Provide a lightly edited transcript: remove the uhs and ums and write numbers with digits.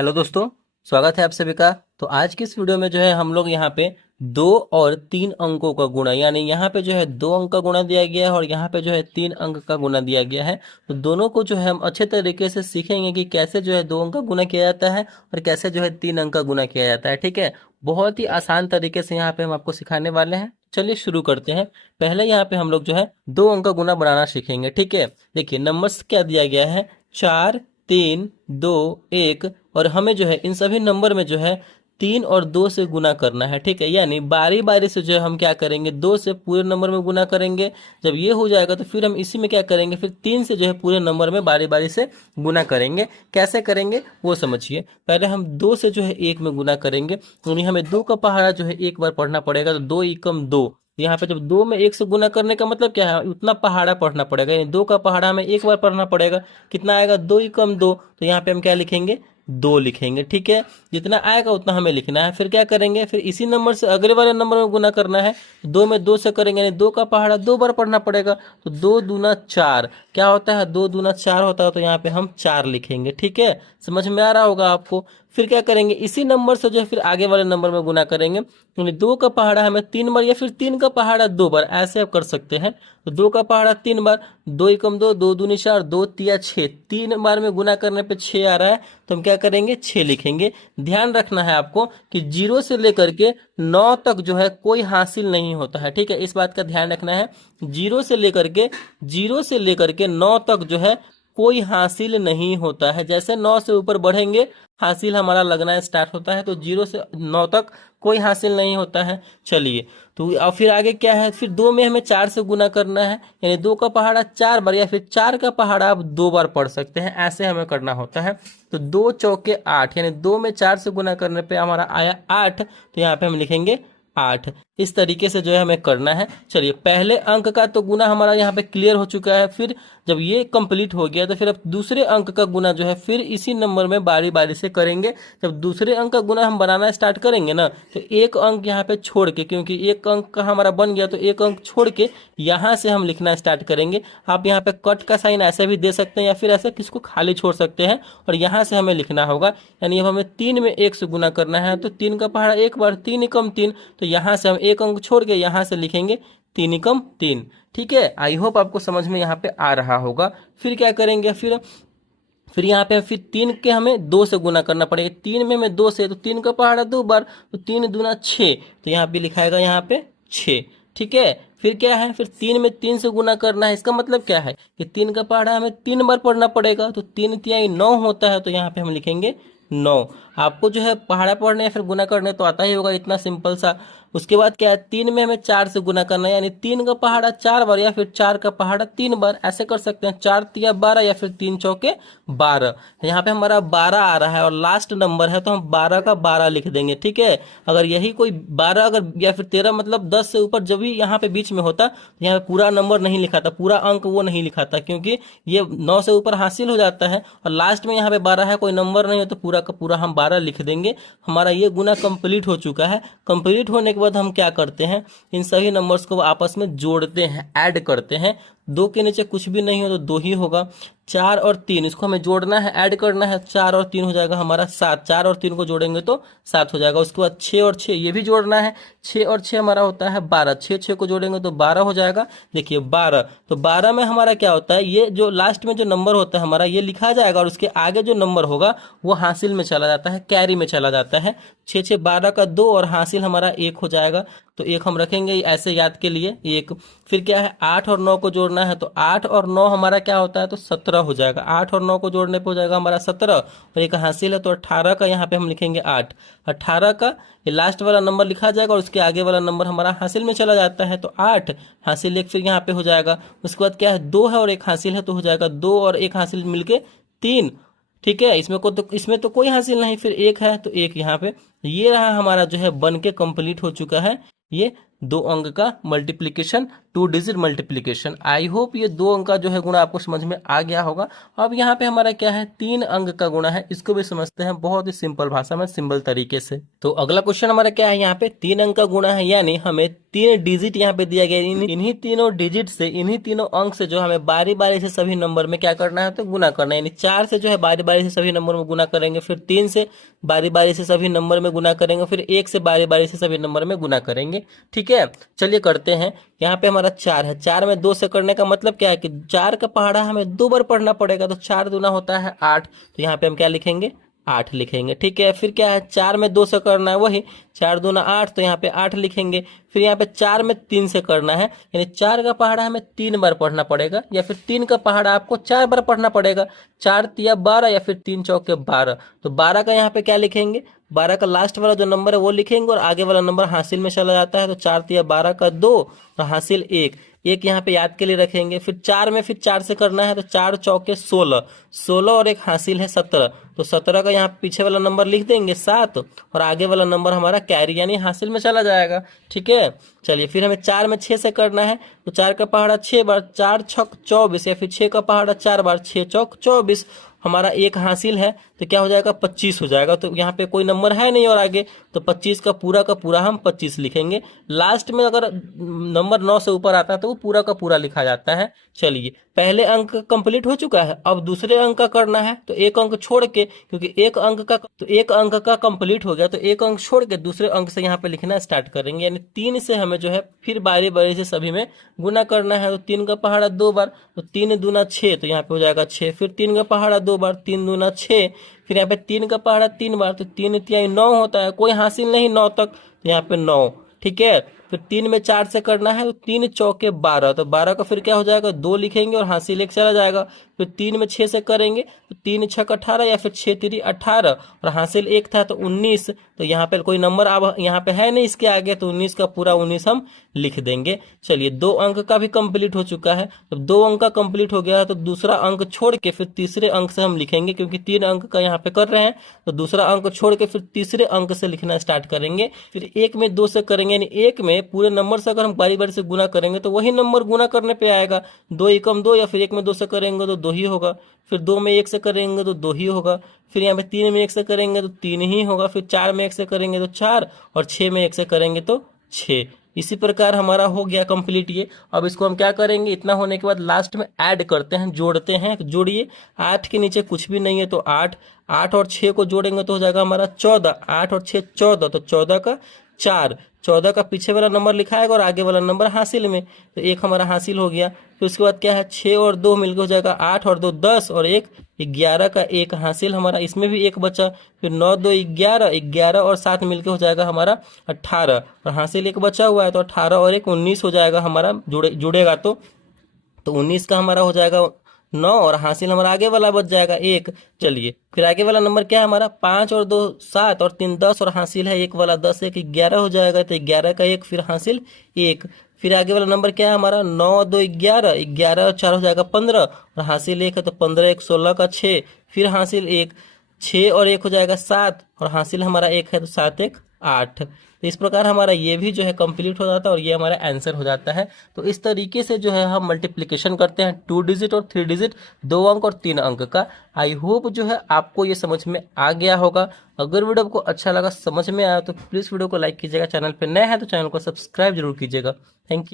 Hello दोस्तों, स्वागत है आप सभी का। तो आज की इस वीडियो में जो है हम लोग यहाँ पे 2 और 3 अंकों का गुणा, यानी यहाँ पे जो है 2 अंक का गुणा दिया गया है और यहाँ पे जो है 3 अंक का गुणा दिया गया है। तो दोनों को जो है हम अच्छे तरीके से सीखेंगे कि कैसे जो है 2 अंक का गुणा किया जाता है और कैसे जो है 3 अंक का गुणा किया जाता है। ठीक है, बहुत ही आसान तरीके से यहाँ पे हम आपको सिखाने वाले हैं। चलिए शुरू करते हैं। पहले यहाँ पे हम लोग जो है 2 अंक का गुणा बनाना सीखेंगे। ठीक है, देखिए नंबर्स क्या दिया गया है, 4, 3, 2, 1 और हमें जो है इन सभी नंबर में जो है 3 और 2 से गुना करना है। ठीक है, यानी बारी बारी से जो है हम क्या करेंगे, 2 से पूरे नंबर में गुना करेंगे। जब ये हो जाएगा तो फिर हम इसी में क्या करेंगे, फिर 3 से जो है पूरे नंबर में बारी बारी से गुना करेंगे। कैसे करेंगे वो समझिए। पहले हम 2 से जो है 1 में गुना करेंगे, यानी हमें 2 का पहाड़ा जो है एक बार पढ़ना पड़ेगा। तो 2 एकम 2, यहाँ पे जब 2 में 1 से गुना करने का मतलब क्या है, उतना पहाड़ा पढ़ना पड़ेगा, यानी 2 का पहाड़ा हमें एक बार पढ़ना पड़ेगा। कितना आएगा, 2 एकम 2। तो यहाँ पे हम क्या लिखेंगे, 2 लिखेंगे। ठीक है, जितना आएगा उतना हमें लिखना है। फिर क्या करेंगे, फिर इसी नंबर से अगले वाले नंबर में गुना करना है। 2 में 2 से करेंगे, यानी 2 का पहाड़ा 2 बार पढ़ना पड़ेगा। तो 2 दूना 4 क्या होता है, 2 दूना 4 होता है। तो यहाँ पे हम 4 लिखेंगे। ठीक है, समझ में आ रहा होगा आपको। फिर क्या करेंगे, इसी नंबर से जो है फिर आगे वाले नंबर में गुना करेंगे, यानी 2 का पहाड़ा हमें 3 बार या फिर 3 का पहाड़ा 2 बार, ऐसे आप कर सकते हैं। तो 2 का पहाड़ा 3 बार, 2 एकम 2, 2 दूनी 4, 2 तिया 6, 3 बार में गुना करने पे 6 आ रहा है। तो हम क्या करेंगे, 6 लिखेंगे। ध्यान रखना है आपको कि 0 से लेकर के 9 तक जो है कोई हासिल नहीं होता है। ठीक है, इस बात का ध्यान रखना है। 0 से लेकर के 9 तक जो है कोई हासिल नहीं होता है। जैसे 9 से ऊपर बढ़ेंगे हासिल हमारा लगना स्टार्ट होता है। तो 0 से 9 तक कोई हासिल नहीं होता है। चलिए, तो अब फिर आगे क्या है, फिर 2 में हमें 4 से गुना करना है, यानी 2 का पहाड़ा 4 बार या फिर 4 का पहाड़ा आप 2 बार पढ़ सकते हैं, ऐसे हमें करना होता है। तो 2 चौके 8, यानी 2 में 4 से गुना करने पे हमारा आया 8। तो यहाँ पे हम लिखेंगे 8। इस तरीके से जो है हमें करना है। चलिए, पहले अंक का तो गुना हमारा यहाँ पे क्लियर हो चुका है। फिर जब ये कंप्लीट हो गया तो फिर अब दूसरे अंक का गुना जो है फिर इसी नंबर में बारी बारी से करेंगे। जब दूसरे अंक का गुना हम बनाना स्टार्ट करेंगे ना, तो एक अंक यहाँ पे छोड़ के, क्योंकि एक अंक का हमारा बन गया, तो एक अंक छोड़ के यहाँ से हम लिखना स्टार्ट करेंगे। आप यहाँ पे कट का साइन ऐसे भी दे सकते हैं या फिर ऐसे किसको खाली छोड़ सकते हैं, और यहाँ से हमें लिखना होगा। यानी अब हमें 3 में 1 से गुना करना है, तो 3 का पहाड़ा 1 बार, 3 एकम 3। तो यहाँ से हम एक अंक छोड़ के यहाँ से लिखेंगे 3 एकम 3। ठीक है, आई होप आपको समझ में यहाँ पे आ रहा होगा। फिर क्या करेंगे, फिर यहाँ पे फिर 3 के हमें 2 से गुना करना पड़ेगा। 3 में 2 से, तो 3 का पहाड़ा 2 बार, तो 3 दूना 6। तो यहाँ पे लिखाएगा यहाँ पे 6। ठीक है, फिर क्या है, फिर 3 में 3 से गुना करना है। इसका मतलब क्या है कि 3 का पहाड़ा हमें 3 बार पढ़ना पड़ेगा। तो 3 तिहाई 9 होता है। तो यहाँ पे हम लिखेंगे 9। आपको जो है पहाड़ा पढ़ने या फिर गुना करने तो आता ही होगा, इतना सिंपल सा। उसके बाद क्या है, 3 में हमें 4 से गुना करना है, यानी 3 का पहाड़ा 4 बार या फिर 4 का पहाड़ा 3 बार, ऐसे कर सकते हैं। 4 तिया 12 या फिर 3 चौके 12। यहाँ पे हमारा 12 आ रहा है और लास्ट नंबर है, तो हम 12 का 12 लिख देंगे। ठीक है, अगर यही कोई 12 अगर या फिर 13 मतलब 10 से ऊपर जब भी यहाँ पे बीच में होता, तो यहाँ पे पूरा नंबर नहीं लिखा था, पूरा अंक वो नहीं लिखा था, क्योंकि ये 9 से ऊपर हासिल हो जाता है और लास्ट में यहाँ पे 12 है, कोई नंबर नहीं हो, तो पूरा का पूरा हम 12 लिख देंगे। हमारा ये गुना कंप्लीट हो चुका है। कंप्लीट होने के बाद हम क्या करते हैं, इन सभी नंबर्स को आपस में जोड़ते हैं, ऐड करते हैं। 2 के नीचे कुछ भी नहीं हो तो 2 ही होगा। 4 और 3 इसको हमें जोड़ना है, ऐड करना है। 4 और 3 हो जाएगा हमारा 7। 4 और 3 को जोड़ेंगे तो 7 हो जाएगा। उसके बाद 6 और 6 ये भी जोड़ना है। 6 और 6 हमारा होता है 12। 6 को जोड़ेंगे तो 12 हो जाएगा। देखिए 12, तो 12 में हमारा क्या होता है, ये जो लास्ट में जो नंबर होता है हमारा ये लिखा जाएगा और उसके आगे जो नंबर होगा वो हासिल में चला जाता है, कैरी में चला जाता है। 6 6 12 का 2 और हासिल हमारा 1 हो जाएगा। तो 1 हम रखेंगे ऐसे याद के लिए 1। फिर क्या है, 8 और 9 को जोड़ना है, तो 8 और 9 हमारा क्या होता है, तो 17 हो जाएगा। 8 और 9 को जोड़ने पे हो जाएगा हमारा 17 और एक हासिल है, तो 18 का यहाँ पे हम लिखेंगे 8। 18 का ये लास्ट वाला नंबर लिखा जाएगा और उसके आगे वाला नंबर हमारा हासिल में चला जाता है, तो 8 हासिल 1 फिर यहाँ पे हो जाएगा। उसके बाद क्या है, 2 है और 1 हासिल है, तो हो जाएगा 2 और 1 हासिल मिलके 3। ठीक है, इसमें तो कोई हासिल नहीं, फिर 1 है तो 1 यहाँ पे। ये रहा हमारा जो है बन के कंप्लीट हो चुका है ये दो अंक का multiplication, 2 digit multiplication. I hope ये दो अंक का जो है गुणा आपको समझ में आ गया होगा। अब यहाँ पे हमारा क्या है, 3 अंक का गुणा है, इसको भी समझते हैं बहुत ही सिंपल भाषा में, सिंपल तरीके से। तो अगला क्वेश्चन हमारा क्या है, यहाँ पे 3 अंक का गुणा है, यानी हमें 3 डिजिट यहाँ पे दिया गया, इन्हीं तीनों डिजिट से, इन्हीं तीनों अंक से जो हमें बारी बारी से सभी नंबर में क्या करना है, तो गुना करना है। यानी 4 से जो है बारी बारी से सभी नंबर में गुना करेंगे, फिर 3 से बारी बारी से सभी नंबर में गुना करेंगे, फिर 1 से बारी बारी से सभी नंबर में गुना करेंगे। ठीक है, चलिए करते हैं। यहाँ पे हमारा 4 है, 4 में 2 से करने का मतलब क्या है कि 4 का पहाड़ा हमें 2 बार पढ़ना पड़ेगा, तो 4 दूना होता है 8, तो यहाँ पे हम क्या लिखेंगे, 8 लिखेंगे। ठीक है, फिर क्या है, 4 में 2 से करना है, वही 4 दूना 8, तो यहाँ पे 8 लिखेंगे। फिर यहाँ पे 4 में 3 से करना है, यानी 4 का पहाड़ा हमें 3 बार पढ़ना पड़ेगा, या फिर 3 का पहाड़ा आपको 4 बार पढ़ना पड़ेगा। 4 तिया 12, या फिर 3 चौके 12, तो 12 का यहाँ पे क्या लिखेंगे, 12 का लास्ट वाला जो नंबर है वो लिखेंगे, और आगे वाला नंबर हासिल में चला जाता है, तो 4 तिया 12 का 2, और हासिल 1 यहाँ पे याद के लिए रखेंगे। फिर 4 में फिर 4 से करना है, तो 4 चौके 16, 16 और 1 हासिल है 17, तो 17 का यहाँ पीछे वाला नंबर लिख देंगे 7, और आगे वाला नंबर हमारा कैरी यानी हासिल में चला जाएगा। ठीक है, चलिए फिर हमें 4 में 6 से करना है, तो 4 का पहाड़ा 6 बार, 4 छक 24, या फिर 6 का पहाड़ा 4 बार, 6 चौक 24, हमारा 1 हासिल है, तो क्या हो जाएगा, 25 हो जाएगा। तो यहाँ पे कोई नंबर है नहीं और आगे, तो 25 का पूरा हम 25 लिखेंगे। लास्ट में अगर नंबर 9 से ऊपर आता है तो वो पूरा का पूरा लिखा जाता है। चलिए, पहले अंक कंप्लीट हो चुका है, अब दूसरे अंक का करना है, तो एक अंक छोड़ के, क्योंकि एक अंक का कंप्लीट हो गया, तो एक अंक छोड़ के दूसरे अंक से यहाँ पे लिखना स्टार्ट करेंगे। यानी 3 से हमें जो है फिर बारी बारी से सभी में गुना करना है, तो 3 का पहाड़ा 2 बार, तो 3 दूना 6, तो यहाँ पे हो जाएगा 6, फिर 3 का पहाड़ा 2 बार, 3 दूना 6, फिर यहाँ पे 3 का पहाड़ा 3 बार, तो 3 तिहाई 9 होता है, कोई हासिल नहीं 9 तक, तो यहाँ पे 9। ठीक है, फिर 3 में 4 से करना है, तो 3 चौके 12, तो 12 का फिर क्या हो जाएगा, 2 लिखेंगे और हासिल 1 चला जाएगा। फिर 3 में 6 से करेंगे, तो 3 छक 18, या फिर 6 तिरी 18, और हासिल 1 था तो 19, तो यहाँ पे कोई नंबर अब यहाँ पे है नहीं इसके आगे, तो 19 का पूरा 19 हम लिख देंगे। चलिए, 2 अंक का भी कंप्लीट हो चुका है। जब 2 अंक का कंप्लीट हो गया है, तो दूसरा अंक छोड़ के फिर तीसरे अंक से हम लिखेंगे, क्योंकि 3 अंक का यहाँ पे कर रहे हैं, तो दूसरा अंक छोड़ के फिर तीसरे अंक से लिखना स्टार्ट करेंगे। फिर 1 में 2 से करेंगे, यानी 1 में पूरे नंबर से अगर हम बारी बारी से गुना करेंगे तो वही नंबर गुना करने पे आएगा। 2 एकम 2, या फिर 1 में 2 से करेंगे तो 2 ही होगा। फिर 2 में 1 से करेंगे तो 2 ही होगा। फिर यहाँ पे 3 में 1 से करेंगे तो 3 ही होगा। फिर 4 में 1 से करेंगे तो 4, और 6 में 1 से करेंगे तो 6। इसी प्रकार हमारा हो गया कंप्लीट ये। अब इसको हम क्या करेंगे, इतना होने के बाद लास्ट में ऐड करते हैं, जोड़ते हैं। जोड़िए, 8 के नीचे कुछ भी नहीं है, तो 8, 8 और 6 को जोड़ेंगे तो हो जाएगा हमारा 14। 8 और 6 14, तो 14 का 4, 14 का पीछे वाला नंबर लिखाएगा और आगे वाला नंबर हासिल में, तो 1 हमारा हासिल हो गया। फिर उसके बाद क्या है, 6 और 2 मिलकर हो जाएगा 8, और 2 10, और 1 11 का 1 हासिल हमारा, इसमें भी 1 बचा। फिर 9 2 11, 11 और 7 मिलकर हो जाएगा हमारा 18, और हासिल 1 बचा हुआ है, तो 18 और 1 19 हो जाएगा हमारा, जुड़ेगा तो 19 का हमारा हो जाएगा 9, और हासिल हमारा आगे वाला बच जाएगा 1। चलिए, फिर आगे वाला नंबर क्या है हमारा, 5 और 2 7, और 3 10, और हासिल है 1 वाला 10, 1 11 हो जाएगा, तो 11 का 1, फिर हासिल 1। फिर आगे वाला नंबर क्या है हमारा, 9 2 11, 11 और 4 हो जाएगा 15, और हासिल 1 है, तो 15 1 16 का 6, फिर हासिल 1, 6 और 1 हो जाएगा 7, और हासिल हमारा 1 है, तो 7 1 8। तो इस प्रकार हमारा ये भी जो है कंप्लीट हो जाता है, और ये हमारा आंसर हो जाता है। तो इस तरीके से जो है हम मल्टीप्लिकेशन करते हैं 2 डिजिट और 3 डिजिट, 2 अंक और 3 अंक का। आई होप जो है आपको ये समझ में आ गया होगा। अगर वीडियो आपको अच्छा लगा, समझ में आया, तो प्लीज़ वीडियो को लाइक कीजिएगा। चैनल पर नया है तो चैनल को सब्सक्राइब जरूर कीजिएगा। Thank you.